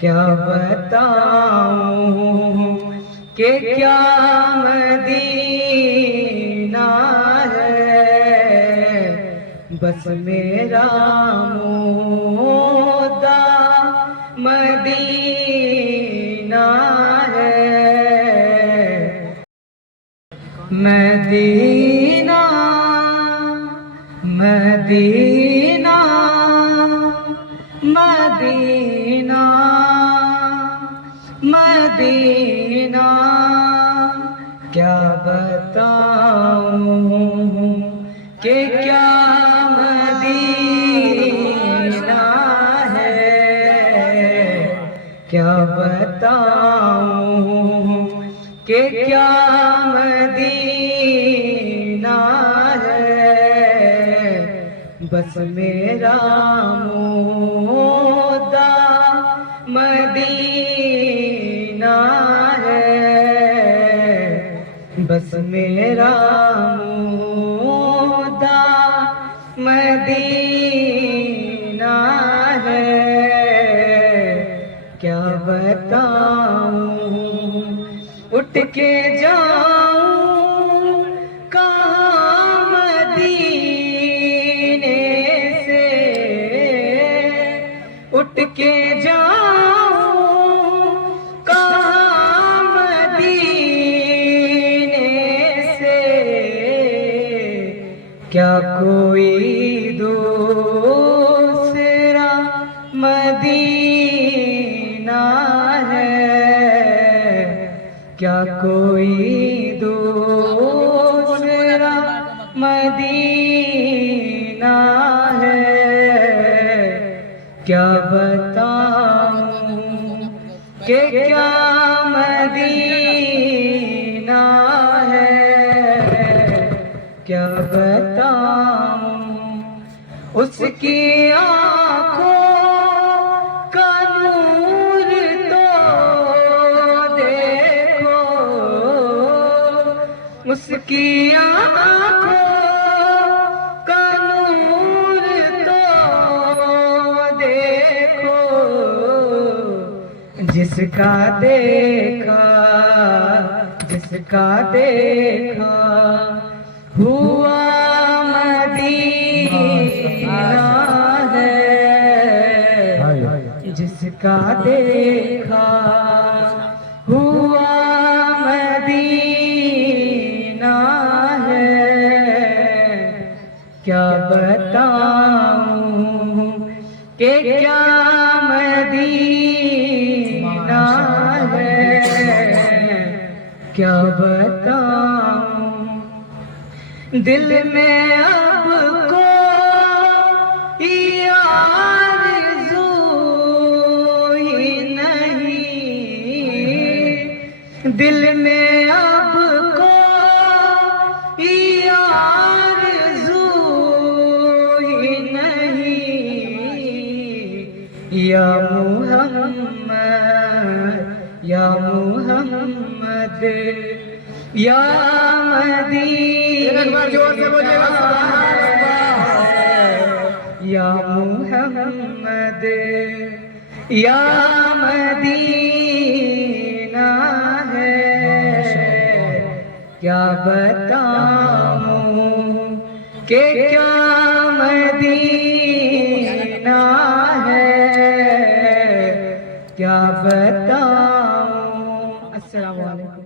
کیا بتاؤں کہ کیا مدینہ ہے، بس میرا مودہ مدینہ ہے۔ مدینہ مدینہ مدینہ مدینہ، کیا بتاؤں کہ کیا مدینہ ہے، کیا بتاؤں کہ کیا مدینہ ہے، بس میرا مودہ مدینہ ہے، بس میرا مودہ مدینہ ہے۔ کیا بتاؤں اٹھ کے جاؤں کہاں مدینے سے، اٹھ کے جاؤں کہاں مدینے سے، کیا کوئی دوسرا مدینہ ہے، کیا کوئی دوسرا مدینہ ہے، کیا بتاؤں کہ کیا مدینہ ہے، کیا بتاؤں اس کی آنکھوں کا نور تو دیکھو، اس کی آنکھوں کا نور تو دیکھو، جس کا دیکھا ہوا مدینہ ہے، جس کا دیکھا ہوا مدینہ ہے، کیا بتاؤں کہ کیا مدینہ ہے، کیا بتاؤں دل میں اب کوئی آرزو ہی نہیں، دل میں اب کوئی آرزو ہی نہیں، یا محمد یا محمد یا مدینہ، یا محمد یا مدینہ ہے، کیا بتاؤں کہ کیا مدینہ ہے، کیا بتاؤں۔ السلام علیکم۔